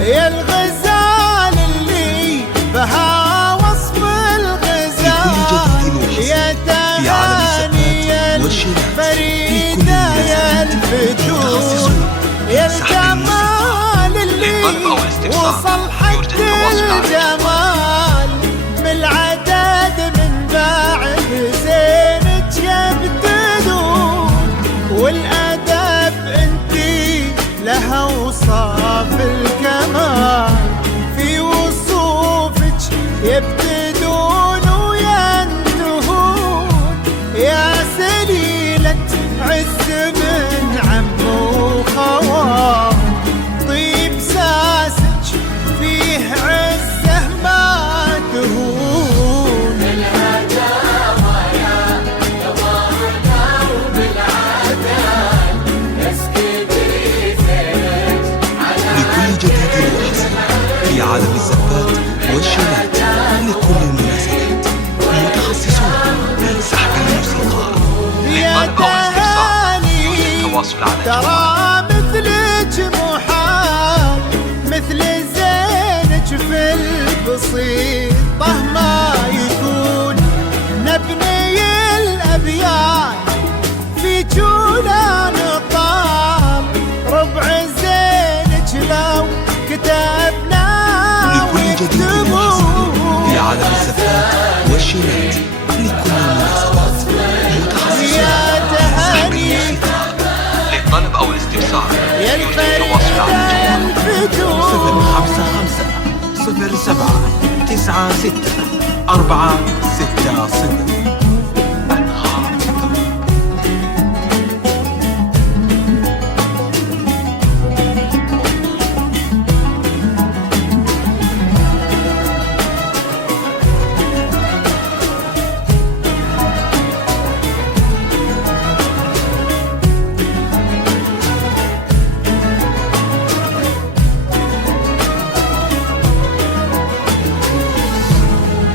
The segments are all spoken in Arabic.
يا الغزال اللي بها وصف الغزال، يا تهاني الفريدة يا الفتون، يا الجمال اللي وصل حد الجمال، بالعدد من بعد زينك يبتدون، والأدب انتي لها وصاف الكمال، في وصوفك يبتدون وينتهون، يا سليلة عز من عم وخوال، طيب ساسك فيه عزه ما تهون، بالهداوة يا ظهرنا وبالعدل نسكبي زينك لكل جديد وحصري في عالم الزفات والشيلات، لكل المناسبات متخصصون في سحب الموسيقى. يا تهاني ترى مثلك محال، مثل زينك في البسيطة ما يكون، نبني الأبيات في جولا نطال، ربع زينك لو كتبنا لكل جديد وحصري في عالم الزفات والشيلات، لكل المناسبات متخصصون يا تهاني للطلب أو الاستفسار يا يرجى التواصل على الفتون 055 07 96 460.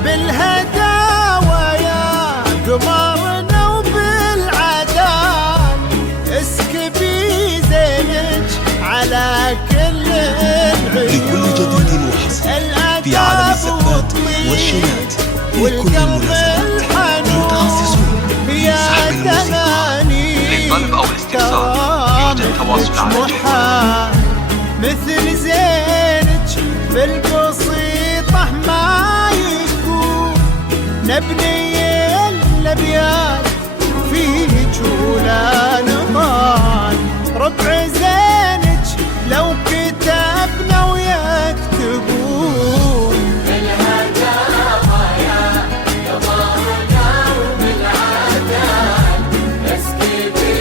بالهداوة يا قمرنا وبالعدال، اسكبي زينك على كل لكل العيون، جديد وحصري في عالم الزفات والشيلات، لكل المناسبات متخصصون في يا سحب الموسيقى. تهاني للطلب أو الاستفسار يرجى التواصل على محال، مثل زينك في البسيطة ما يكون، نبني الأبيات في جولا نطال، ربع زينك لو كتبنا ويكتبون، بالهداوة يا ظهرنا وبالعدل نسكبي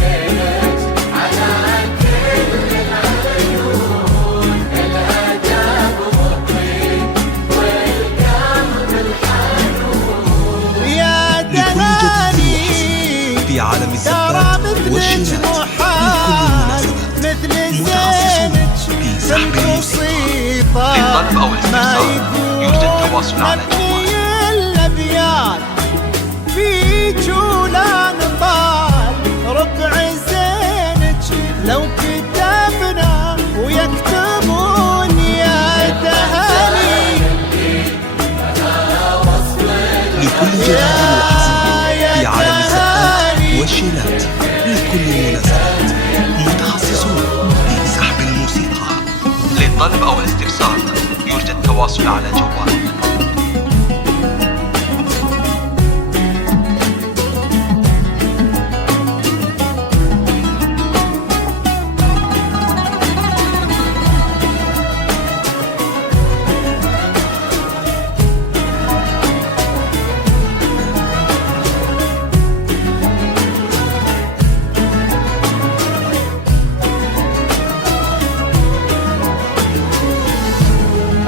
زينك على كل العيون، الأدب مطيب والقلب الحنون، يا لكل جديد وحصري في عالم ترى الزفات مثلك والشيلات، محال، لكل مثل المناسبات متخصصون زينك في في سحب الموسيقى. البسيطة للطلب أو ما الاستفسار يكون، يرجى التواصل على نبني الأبيات في جولا نطال، ربع زينك لو كتبنا ويكتبون، يا تهاني لكل جديد وحصري تسجيلات لكل المناسبات، متخصصون في سحب الموسيقى. للطلب أو الاستفسار يرجى التواصل على جوال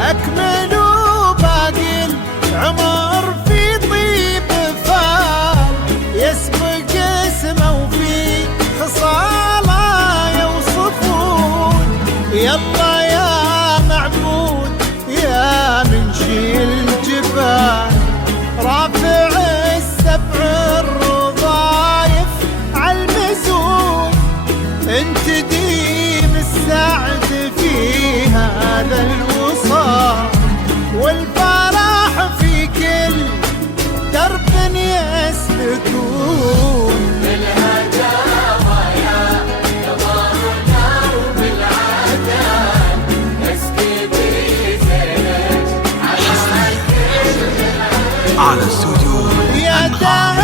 أكمل وباقي العمر في طيب فال، يسبق اسمه وفي خصاله يوصفون. يلا يا معبود يا منشي الجبال، رافع السبع الرضايف عالمزون، انت ديم السعد في هذا الوصال، والفرح في كل درب يسلكون. بالهداوى يا ظهرنا وبالعدال، نسقي بزينك على استوديو يا أنغام.